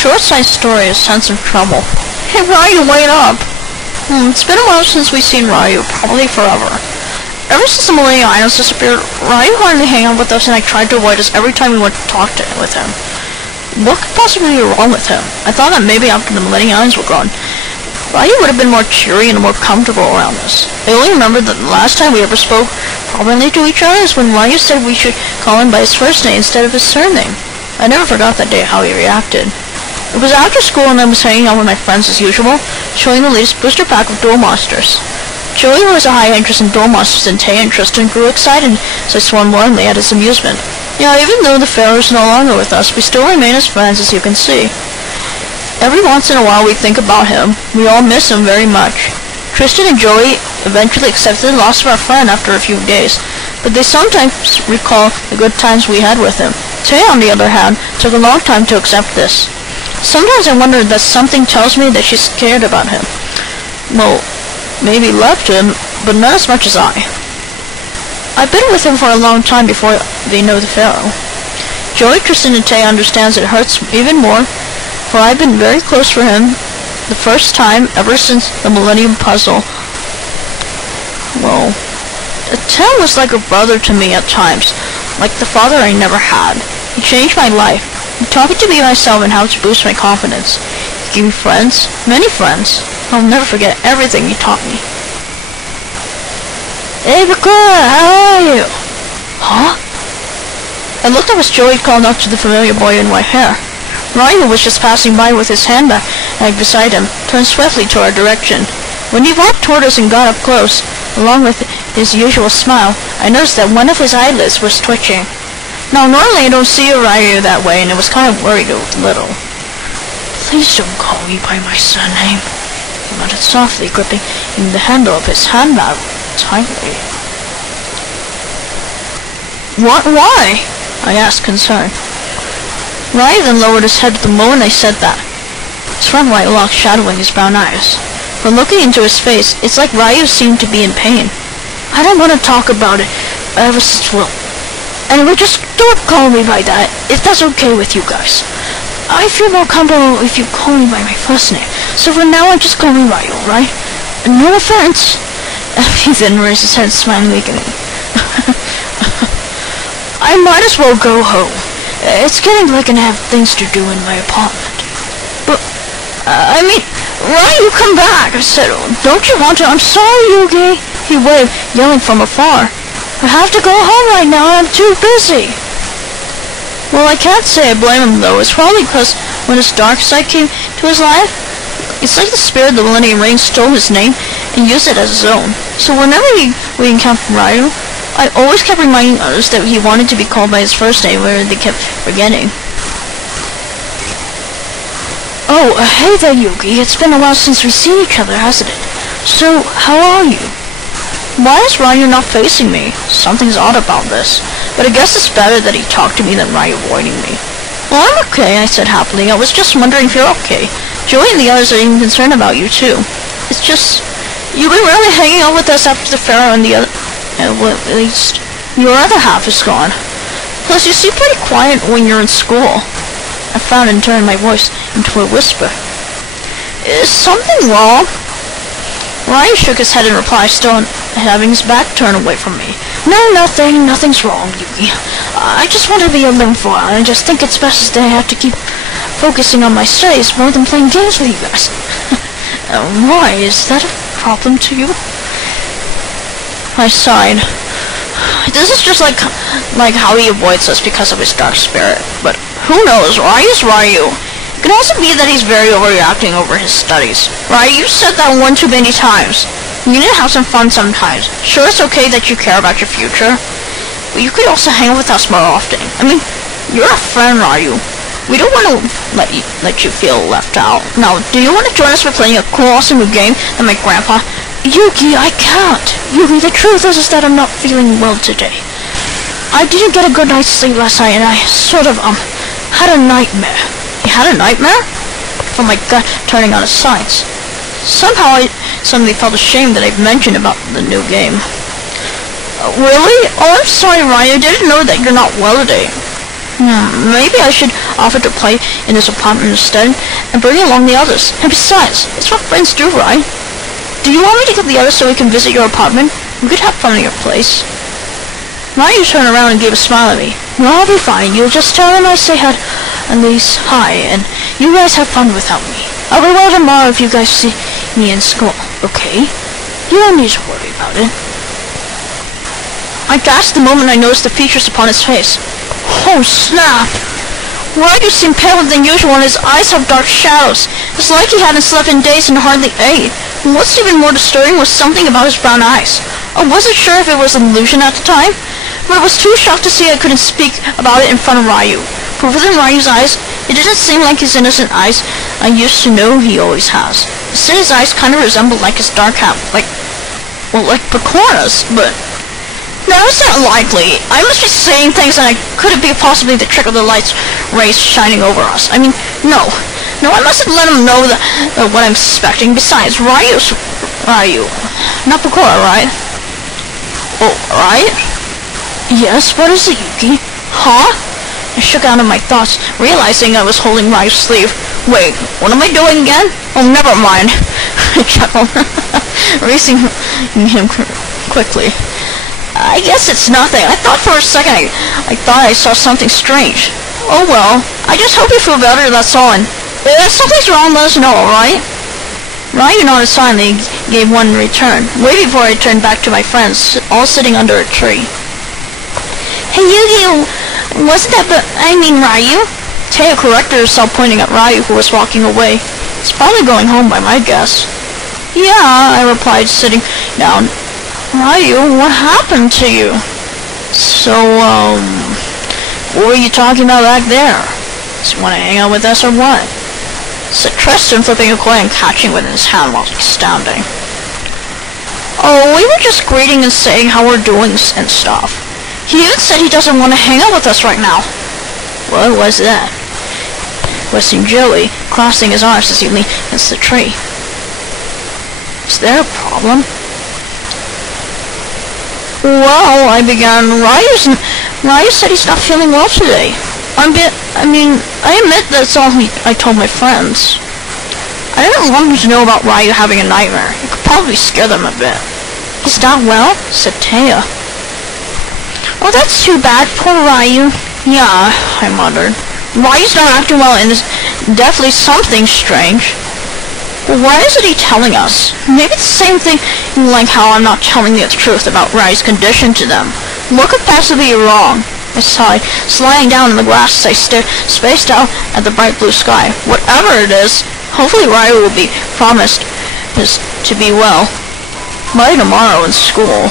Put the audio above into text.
short-sighted story, a sense of trouble. Hey Ryu, wait up! It's been a while since we've seen Ryu, probably forever. Ever since the Millennium Items disappeared, Ryu wanted to hang out with us and I tried to avoid us every time we went to talk with him. What could possibly be wrong with him? I thought that maybe after the Millennium Items were gone, Ryu would have been more cheery and more comfortable around us. I only remember that the last time we ever spoke properly to each other is when Ryu said we should call him by his first name instead of his surname. I never forgot that day how he reacted. It was after school and I was hanging out with my friends as usual, showing the latest booster pack of Duel Monsters. Joey was a high interest in Duel Monsters and Tay interest and grew excited as I swung warmly at his amusement. Yeah, even though the Pharaoh is no longer with us, we still remain as friends, as you can see. Every once in a while we think about him. We all miss him very much. Tristan and Joey eventually accepted the loss of our friend after a few days, but they sometimes recall the good times we had with him. Tay, on the other hand, took a long time to accept this. Sometimes I wonder that something tells me that she's scared about him. Well, maybe loved him, but not as much as I. I've been with him for a long time before they know the Pharaoh. Joey, Tristan, and Tay understands it hurts even more, for I've been very close for him the first time ever since the Millennium Puzzle. Well, Atem was like a brother to me at times, like the father I never had. He changed my life. He taught me to be myself and how to boost my confidence. He gave me friends, many friends. I'll never forget everything he taught me. Hey Bakura, how are you? Huh? I looked up as Joey called out to the familiar boy in white hair. Ryu was just passing by with his handbag beside him, turned swiftly to our direction. When he walked toward us and got up close, along with his usual smile, I noticed that one of his eyelids was twitching. Now, normally I don't see Ryu that way, and I was kind of worried a little. Please don't call me by my surname, he muttered softly, gripping the handle of his handbag tightly. What? Why? I asked, concerned. Ryu then lowered his head the moment I said that, his front white locks shadowing his brown eyes. From looking into his face, it's like Ryu seemed to be in pain. I don't want to talk about it ever since, well, anyway, just don't call me by that, if that's okay with you guys. I feel more comfortable if you call me by my first name, so for now on just call me Ryu, right? No offense. He then raised his head, smiling weakly. I might as well go home. It's getting late and I have things to do in my apartment. But, I mean, Ryu, come back, I said. Don't you want to? I'm sorry, Yugi. He waved, yelling from afar. I have to go home right now, I'm too busy. Well, I can't say I blame him, though. It's probably because when his dark side came to his life, it's like the spirit of the Millennium Reign stole his name and used it as his own. So whenever we encountered Ryu, I always kept reminding others that he wanted to be called by his first name, where they kept forgetting. Oh, hey there, Yugi. It's been a while since we've seen each other, hasn't it? So, how are you? Why is Ryu not facing me? Something's odd about this. But I guess it's better that he talked to me than Ryu avoiding me. Well, I'm okay, I said happily. I was just wondering if you're okay. Joey and the others are even concerned about you, too. It's just, you've been really hanging out with us after the Pharaoh and the other... well, at least, your other half is gone. Plus, you seem pretty quiet when you're in school. I frowned and turned my voice into a whisper. Is something wrong? Ryu shook his head in reply, still having his back turned away from me. No, nothing's wrong, Yugi. I just want to be alone for a while, and I just think it's best that I have to keep focusing on my studies more than playing games with you guys. Why? Is that a problem to you? I sighed. This is just like how he avoids us because of his dark spirit. But who knows? Ryu's Ryu. It could also be that he's very overreacting over his studies. Ryu, you said that one too many times. You need to have some fun sometimes. Sure, it's okay that you care about your future, but you could also hang with us more often. I mean, you're a friend, Ryu. We don't want to let you feel left out. Now, do you want to join us for playing a cool, awesome new game that my grandpa... Yugi, I can't. Yugi, the truth is that I'm not feeling well today. I didn't get a good night's sleep last night, and I sort of, had a nightmare. You had a nightmare? From my gut turning on its sides. Somehow I suddenly felt ashamed that I'd mentioned about the new game. Really? Oh, I'm sorry, Ryan. I didn't know that you're not well today. Maybe I should offer to play in his apartment instead, and bring along the others. And besides, it's what friends do, right? Do you want me to get the others so we can visit your apartment? We could have fun at your place. Ryu turned around and gave a smile at me. Well, I'll be fine. You'll just tell him I say hi, at least hi, and you guys have fun without me. I'll be well tomorrow if you guys see me in school, okay? You don't need to worry about it. I gasped the moment I noticed the features upon his face. Oh, snap! Ryu seemed paler than usual and his eyes have dark shadows. It's like he hadn't slept in days and hardly ate. And what's even more disturbing was something about his brown eyes. I wasn't sure if it was an illusion at the time, but I was too shocked to see I couldn't speak about it in front of Ryu. For within Ryu's eyes, it didn't seem like his innocent eyes I used to know he always has. Instead, his eyes kind of resembled like his dark hat, like Bakura's, but... No, it's not likely. I must be saying things and could it be possibly the trick of the lights rays shining over us? I mean, no. No, I mustn't let him know what I'm suspecting. Besides, Ryu. Not Bakura, right? Oh, right? Yes, what is it, Yugi? Huh? I shook out of my thoughts, realizing I was holding Ryu's sleeve. Wait, what am I doing again? Oh, never mind. I chuckled, racing him quickly. I guess it's nothing. I thought for a second I thought I saw something strange. Oh well, I just hope you feel better, that's all, and if something's wrong, let us know, alright? Ryu nodded silently, gave one return, way before I turned back to my friends, all sitting under a tree. Hey Yugi, wasn't that Ryu? Taya corrected herself, pointing at Ryu, who was walking away. He's probably going home by my guess. Yeah, I replied, sitting down. Ryu, what happened to you? So, what were you talking about back there? Just want to hang out with us or what? Said Tristan, flipping a coin and catching it in his hand while standing. Oh, we were just greeting and saying how we're doing and stuff. He even said he doesn't want to hang out with us right now. What was that? Questioned Joey, crossing his arms as he leaned against the tree. Is there a problem? Well, I began. Ryu said he's not feeling well today. I admit that's all I told my friends. I didn't want them to know about Ryu having a nightmare. It could probably scare them a bit. He's not well? Said Taya. Oh, that's too bad. Poor Ryu. Yeah, I muttered. Ryu's not acting well and there's definitely something strange. Why isn't he telling us? Maybe it's the same thing like how I'm not telling the truth about Ryu's condition to them. What could possibly be wrong? I sighed, sliding down in the grass as I spaced out at the bright blue sky. Whatever it is, hopefully Ryu will be promised to be well by tomorrow in school.